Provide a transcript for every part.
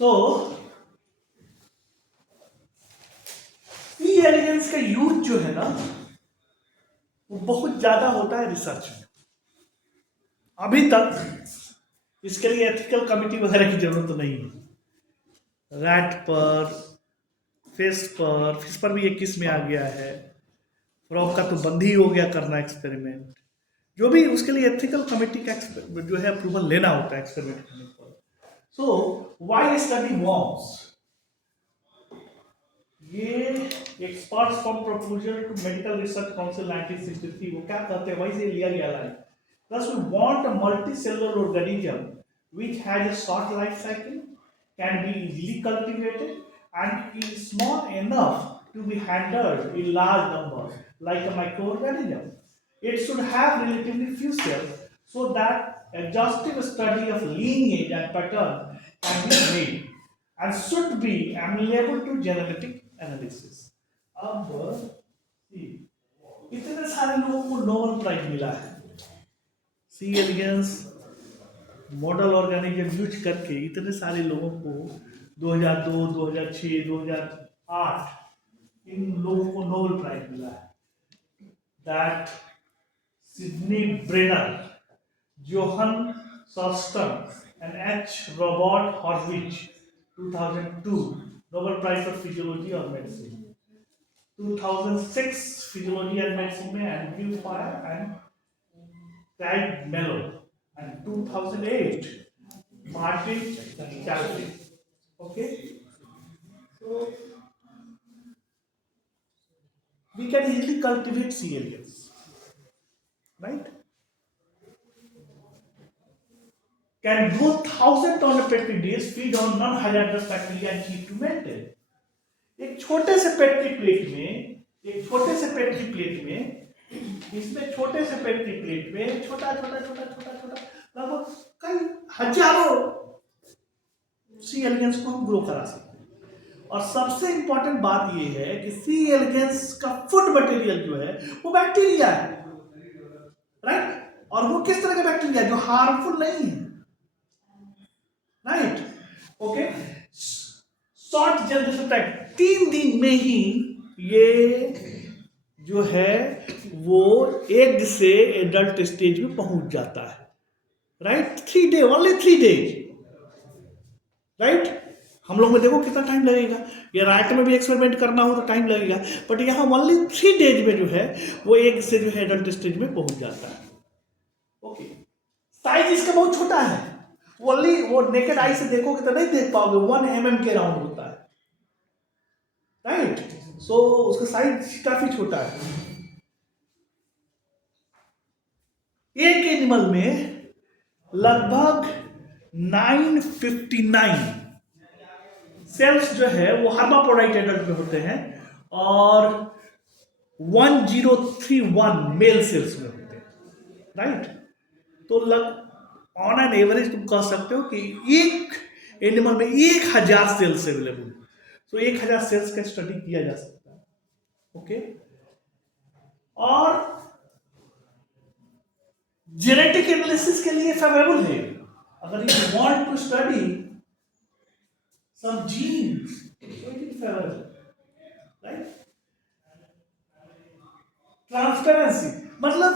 तो सी एलिगेंस का यूज जो है ना वो बहुत ज्यादा होता है रिसर्च में। अभी तक इसके लिए एथिकल कमिटी वगैरह की जरूरत नहीं है। रैट पर, फिश पर भी 21 में आ गया है। फ्रॉग का तो बंद ही हो गया करना एक्सपेरिमेंट। जो भी उसके लिए एथिकल कमिटी का जो है अप्रूवल लेना होता है एक्सपेरिमेंट करने पर। सो व्हाई स्टडी वॉर्म्स, ये experts from proposal to medical research council 1963 वो क्या कहते हैं, वही से लिया गया line. Thus, we want a multicellular organism which has a short life cycle, can be easily cultivated, and is small enough to be handled in large numbers, like a microorganism. It should have relatively few cells so that exhaustive study of lineage and pattern can be made, and should be amenable to genetic analysis. अब इतने सारे लोगों को Nobel prize मिला है C elegance model organism use करके। इतने सारे लोगों को 2002, 2006, 2008 इन लोगों को नोबेल प्राइज मिला है। That Sydney Brenner, John Sulston and H Robert Horvitz 2002 Nobel prize for physiology और मेडिसिन। 2006 फिजियोलॉजी एंड मेडिसिन में Andrew Fire and Craig Mello, and 2008 Martin Calvin. Okay, so we can easily cultivate C. elegans, right? Can grow 1,000 tons of petri dish, feed on non-hazardous bacteria and keep to maintain. एक छोटे से petri plate में इसमें छोटे से petri plate में छोटा लगभग कई हजारों सी एलिगेंस को हम ग्रो करा सकते हैं। और सबसे इंपॉर्टेंट बात यह है कि सी एलिगेंस का फूड मटेरियल जो है वो बैक्टीरिया है, राइट? और वो किस तरह का बैक्टीरिया जो हार्मफुल नहीं है, right? Okay, short generation time 3 दिन में ही ये जो है वो एग से एडल्ट स्टेज में पहुंच जाता है, right? 3 day, only 3 days, right? हम लोग में देखो कितना टाइम लगेगा, या राइट में भी एक्सपेरिमेंट करना हो तो टाइम लगेगा, बट यहाँ ओनली 3 डेज में जो है वो एग से जो है एडल्ट स्टेज में पहुंच जाता है। ओके, साइज इसका बहुत छोटा है, ओनली वो नेकेड आई से देखोगे तो नहीं देख पाओगे, 1 mm के राउंड होता है, राइट? सो उसका साइज काफी छोटा है। एक एनिमल में लगभग 959 सेल्स जो है वो hermaphrodite एडल्ट में होते हैं और 1031 मेल सेल्स में होते हैं, राइट? तो ऑन एन एवरेज तुम कह सकते हो कि एक एनिमल में 1000 सेल्स अवेलेबल है। तो 1000 सेल्स का स्टडी किया जा सकता है। ओके, और जेनेटिक एनालिसिस के लिए फेवरेबल है। अगर you want to study some genes तो it is favourable, right? Transparency मतलब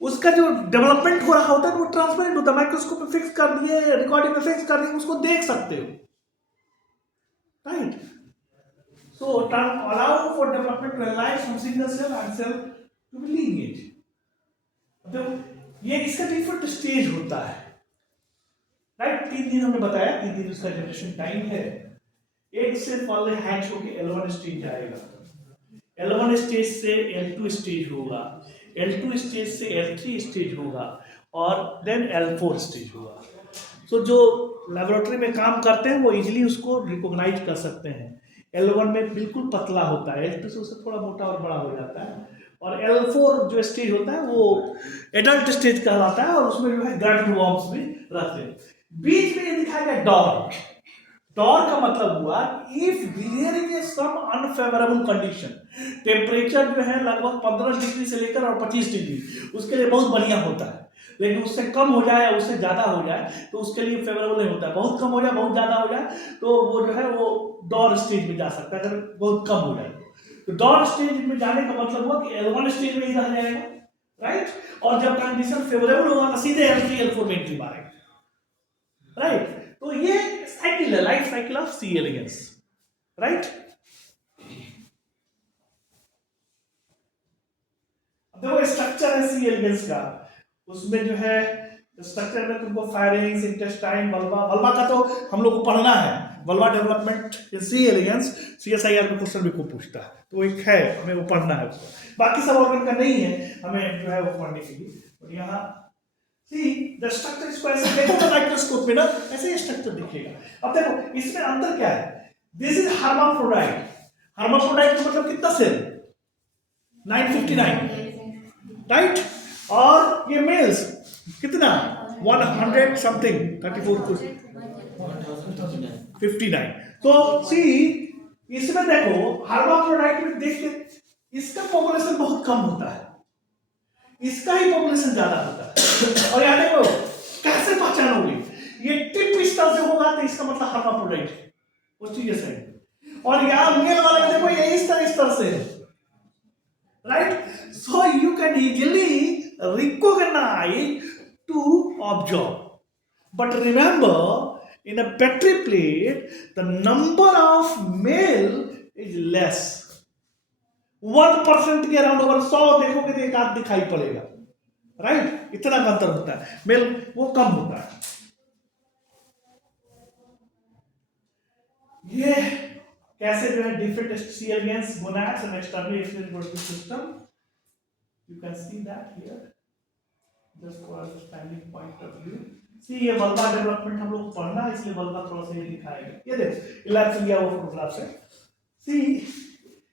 उसका जो डेवलपमेंट हो रहा होता है वो ट्रांसपेरेंट होता है, माइक्रोस्कोप में फिक्स कर दिए, रिकॉर्डिंग में फिक्स कर दिए, उसको देख सकते हो, right? So allow for development to analyse from single cell and cell to be lineage. ये इसका डिफरेंट स्टेज होता है, राइट? 3 दिन हमने बताया, 3 दिन उसका जनरेशन टाइम है। एक से पहले हैच होके L1 स्टेज जाएगा, L1 स्टेज से L2 स्टेज होगा, L2 स्टेज से L3 स्टेज होगा और देन L4 स्टेज होगा। सो जो लेबोरेटरी में काम करते हैं वो इजीली उसको रिकॉग्नाइज कर सकते हैं। L1 में बिल्कुल पतला होता है, L2 से उससे थोड़ा मोटा और बड़ा हो जाता है, और L4 जो स्टेज होता है वो एडल्ट स्टेज कहलाता है और उसमें जो है गट वॉर्म्स भी रहते हैं। बीच में ये दिखाया गया डॉर्क। डॉर्क का मतलब हुआ if there is some unfavourable condition, temperature जो है लगभग 15 डिग्री से लेकर और 25 डिग्री उसके लिए बहुत बढ़िया होता है। लेकिन उससे कम हो जाए या उससे ज़्यादा हो जाए तो उसके लिए फेवरेबल नहीं होता है। बहुत कम हो जाए, बहुत ज़्यादा हो जाए तो वो जो है वो डॉर स्टेज में जा सकता है, अगर बहुत कम हो जाए तो डॉर स्टेज में जाने का मतलब हुआ कि L1 स्टेज में ही रह जाएगा, राइट। और जब कंडीशन फेवरेबल होगा तो सीधे L3 L4 में एंट्री मारेगा, राइट। तो ये साइकिल है, life cycle of C elegans, right. देखो स्ट्रक्चर है सी एलिगेंस का, उसमें जो है स्ट्रक्चर में तुमको फायरिंग्स, इंटेस्टाइन, वल्वा, वल्वा का तो हम लोग को पढ़ना है, vulva development in C elegans, CSIR में क्वेश्चन भी खूब पूछता है, तो एक है हमें वो पढ़ना है उसको, बाकी सब ऑर्गन का नहीं है हमें जो है वो पढ़ने के लिए। और यहाँ सी द स्ट्रक्चर, इसको ऐसे देखो तो माइक्रोस्कोप में ना ऐसे ही स्ट्रक्चर दिखेगा। अब देखो इसमें अंतर क्या है, दिस इज हर्माफ्रोडाइट, हर्माफ्रोडाइट का मतलब कितना सेल 959, राइट। और ये मेल्स कितना 100 समथिंग 34 कुछ 59। तो सी इसमें देखो हर्माफ्रोडाइट में देख के इसका पॉपुलेशन बहुत कम होता है, इसका ही पॉपुलेशन ज्यादा होता है। और यहाँ देखो कैसे पहचानोगे, ये टिप इस तरह से होगा तो इसका मतलब हर्माफ्रोडाइट है, वो चीज सही। और यहाँ मेल वाला देखो ये इस तरह से है, right? So you can easily recognize to observe. But remember, in a Petri plate, the number of male is less. 1% के अराउंड ओवर 100 देखोगे तो एक आध दिखाई पड़ेगा, राइट। इतना अंतर होता है, मेल वो कम होता है। ये कैसे जो है different C elegans gonads and externally explanatory system, you can see that here just for understanding point of view। सी ये वल्वा डेवलपमेंट हम लोग पढ़ना है, इसलिए वल्वा थोड़ा सा ये दिखाएगा, ये देखो इलाज लिया हुआ फोटोग्राफ से। सी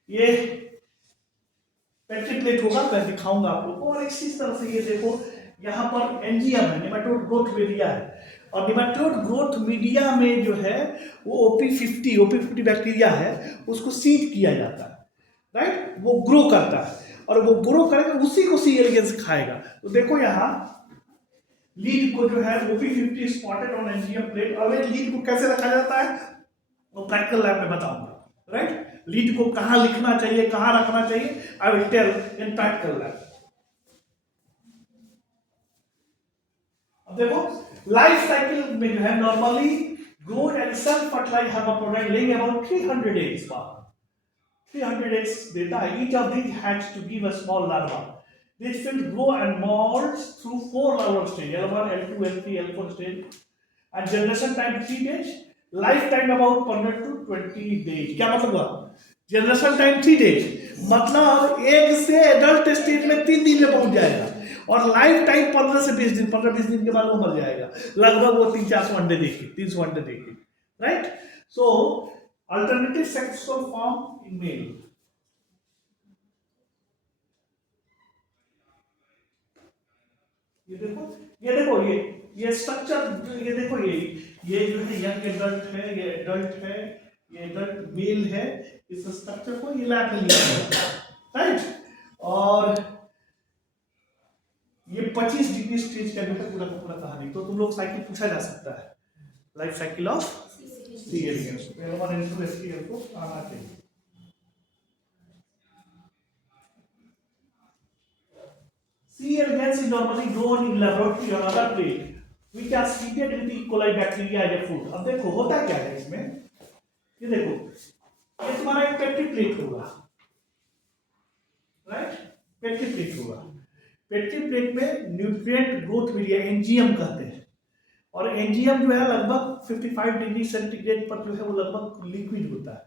ये पेट्री प्लेट होगा, मैं दिखाऊंगा आप लोगों को। और इसी तरह से ये देखो यहाँ पर एंजियम है, नेमाटोड ग्रोथ मीडिया है, और नेमाटोड ग्रोथ मीडिया में जो है वो OP50 बैक्टीरिया है, उसको सीड किया जाता है, राइट। वो ग्रो करता है और वो ग्रो करेगा, उसी को सी एलिगेंस खाएगा। तो देखो यहाँ लीड को जो है OP50 स्पॉटेड ऑन एंजियम प्लेट। और लीड को कैसे रखा जाता है वो प्रैक्टिकल लैब में बताऊंगा, राइट। लीड को कहाँ लिखना चाहिए, कहाँ रखना चाहिए, I will tell in practical lab. अब देखो लाइफ साइकिल में जो है normally growth and self fertilize hermaphrodite लेंगे अबाउट 300 days बाद, 300 eggs देता है। Each of these hatch to give a small larva. These will grow and molt through 4 larval stage, L1, L2, L3, L4 stage. And generation time 3 days. Lifetime about 15 to 20 days. क्या मतलब हुआ? Generation time 3 days. मतलब egg से adult stage में 3 दिन में पहुंच जाएगा, और लाइफ टाइम 15 से 20 दिन, 15-20 दिन के बाद वो मर जाएगा। लगभग वो 300-400 अंडे देगी, 300 अंडे देगी, right. So alternative sexual form in male। ये देखो ये स्ट्रक्चर, ये देखो ये जो है यंग एडल्ट है, ये एडल्ट है, ये एडल्ट मेल है। इस स्ट्रक्चर को ये लैब में लिया है, राइट। और ये 25 डिग्री स्टेज का जो है पूरा पूरा कहानी। तो तुम लोग साइकिल पूछा जा सकता है, life cycle of C elegans, L1 L2 STL को आना चाहिए। C. elegans is normally grown in laboratory or other plate which are seeded with E. coli bacteria as a food। अब देखो होता क्या है इसमें, ये देखो ये तुम्हारा एक पेट्री प्लेट होगा, राइट। पेट्री प्लेट होगा, पेट्री प्लेट में न्यूट्रिएंट ग्रोथ मीडिया एंजियम कहते हैं, और एंजियम जो है लगभग 55 डिग्री सेंटीग्रेड पर जो है वो लगभग लिक्विड होता है।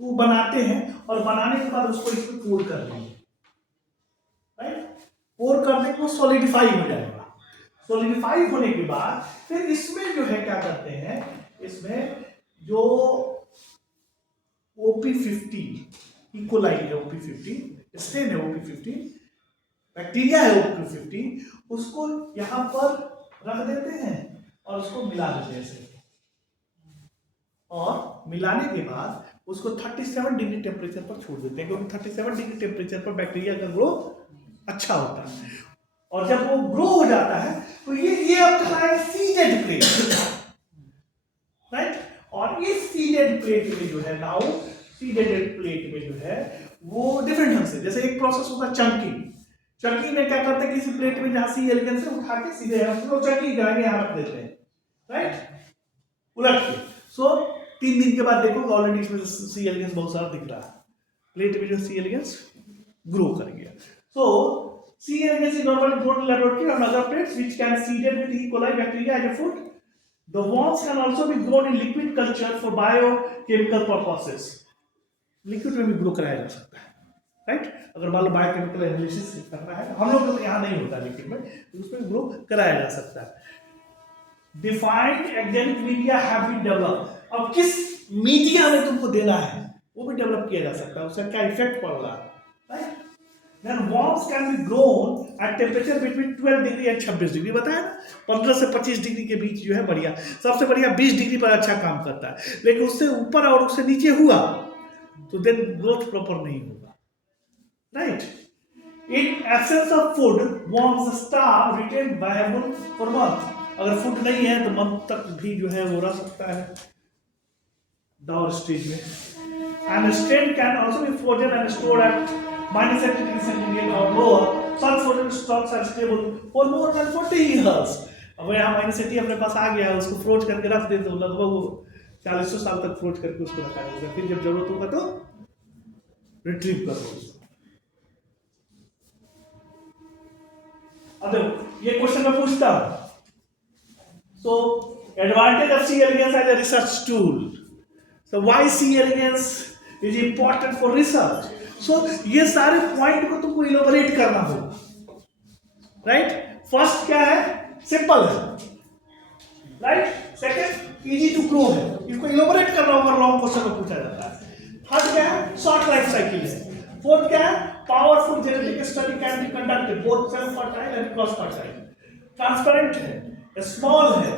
तो वो बनाते हैं और बनाने के बाद उसको इसमें पोर कर देंगे, राइट। पोर करने को सॉलिडिफाई हो जाएगा। सॉलिडिफाई होने के बाद फिर इसमें जो है क्या करते हैं, इसमें जो OP50 इकोलाई है, OP50 स्ट्रेन है, OP50 बैक्टीरिया है, OP50 उसको यहां पर रख देते हैं और उसको मिला देते हैं ऐसे, और मिलाने के बाद उसको 37 डिग्री टेम्परेचर पर छोड़ देते हैं, क्योंकि 37 डिग्री टेम्परेचर पर बैक्टीरिया का ग्रो अच्छा होता है। और जब वो ग्रो हो जाता है तो ये आपका आएगा सीडेड प्लेट, राइट। और इस सीडेड प्लेट में जो है नाउ सीडेड प्लेट में जो है वो डिफरेंट ढंग से, जैसे एक प्रोसेस होता है चंकिंग। चंकिंग में क्या करते हैं, किसी प्लेट में जहां सी एलिगेंस है उठा के सीधे हम लोग चंकिंग कराके यहां रख देते हैं, राइट, उलट के। सो 3 दिन के बाद देखो ऑलरेडी इसमें सी एलिगेंस बहुत सारा दिख रहा है, प्लेट में जो सी एलिगेंस ग्रो कर गया। सो सी elegance is normally grown in laboratory on other plates which can seeded with E. coli bacteria as a food. The worms can also be grown in liquid culture for biochemical purposes. Liquid में भी grow कराया जा सकता है, right. अगर मान लो biochemical analysis करना है, हम लोग तो यहाँ नहीं होता लिक्विड में, तो उसमें ग्रो कराया जा सकता है। Defined organic media have been develop. अब किस मीडिया में तुमको देना है वो भी डेवलप किया जा सकता है, उसका क्या इफेक्ट पड़ रहा है, right. Then worms can be grown at temperature between 12 degree and 26 degree, बताया ना, 15 से 25 डिग्री के बीच जो है बढ़िया, सबसे बढ़िया 20 डिग्री पर अच्छा काम करता है। लेकिन उससे ऊपर और उससे नीचे हुआ तो देन ग्रोथ प्रॉपर नहीं होगा, right. In absence of food worms starve retain viable for month। अगर फूड नहीं है तो मंथ तक भी जो है वो रह सकता है डाउर स्टेज में। And strain can also be frozen and stored at -80 degree centigrade or lower. Such frozen stocks are stable for more than 40 years। अब यहाँ -80 अपने पास आ गया, उसको फ्रोज करके रख देते हो, लगभग वो 40 साल तक फ्रोज करके उसको रखा जाएगा, फिर जब जरूरत होगा तो रिट्रीव कर लो। अब देखो ये क्वेश्चन मैं पूछता हूं। So advantage of C elegans as a research tool. So why C. elegans is important for research? So ये सारे पॉइंट को तुमको इलोबरेट करना होगा, राइट। फर्स्ट क्या है, सिंपल है, right. Second easy to grow है, इसको इलोबरेट करना होगा, लॉन्ग क्वेश्चन में पूछा जाता है। थर्ड क्या है, शॉर्ट लाइफ साइकिल है। फोर्थ क्या है, powerful genetic study can be conducted both self fertile and cross fertile. Transparent है, स्मॉल है,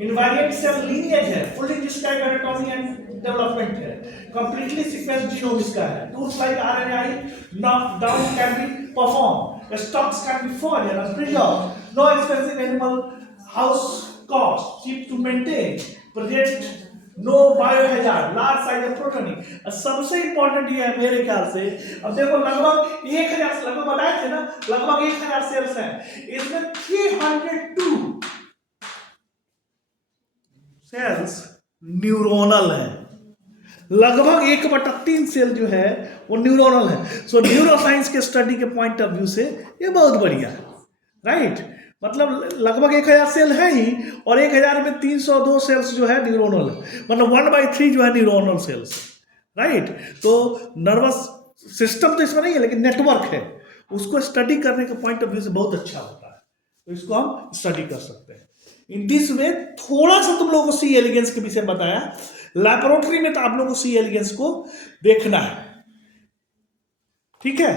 इनवेरिएंट सेल लीनिएज है, fully described anatomy and development है, कंप्लीटली सीक्वेंस जीनोम इसका है। Tools like RNA knockdown can be perform, stocks can be ford and preserve, no expensive animal house cost, cheap to maintain, present no biohazard, large size of प्रोटीनिंग। सबसे important ये है मेरे ख्याल से, अब देखो लगभग 1000 लगभग बताए थे ना, लगभग 1000 सेल्स हैं, इसमें 302 सेल्स न्यूरोनल है, लगभग 1/3 सेल जो है वो न्यूरोनल है। सो न्यूरोसाइंस के स्टडी के पॉइंट ऑफ व्यू से ये बहुत बढ़िया है, राइट। मतलब लगभग 1000 सेल है ही, और 1000 में 302 सेल्स जो है न्यूरोनल है, मतलब 1/3 जो है न्यूरोनल सेल्स, राइट। तो नर्वस सिस्टम तो इसमें नहीं है, लेकिन नेटवर्क है, उसको स्टडी करने के पॉइंट ऑफ व्यू से बहुत अच्छा होता है, तो इसको हम स्टडी कर सकते हैं। इन दिस वे थोड़ा सा तुम लोगों को सी एलिगेंस के विषय में बताया, लैबोरेटरी में तो आप लोगों को सी एलिगेंस को देखना है, ठीक है।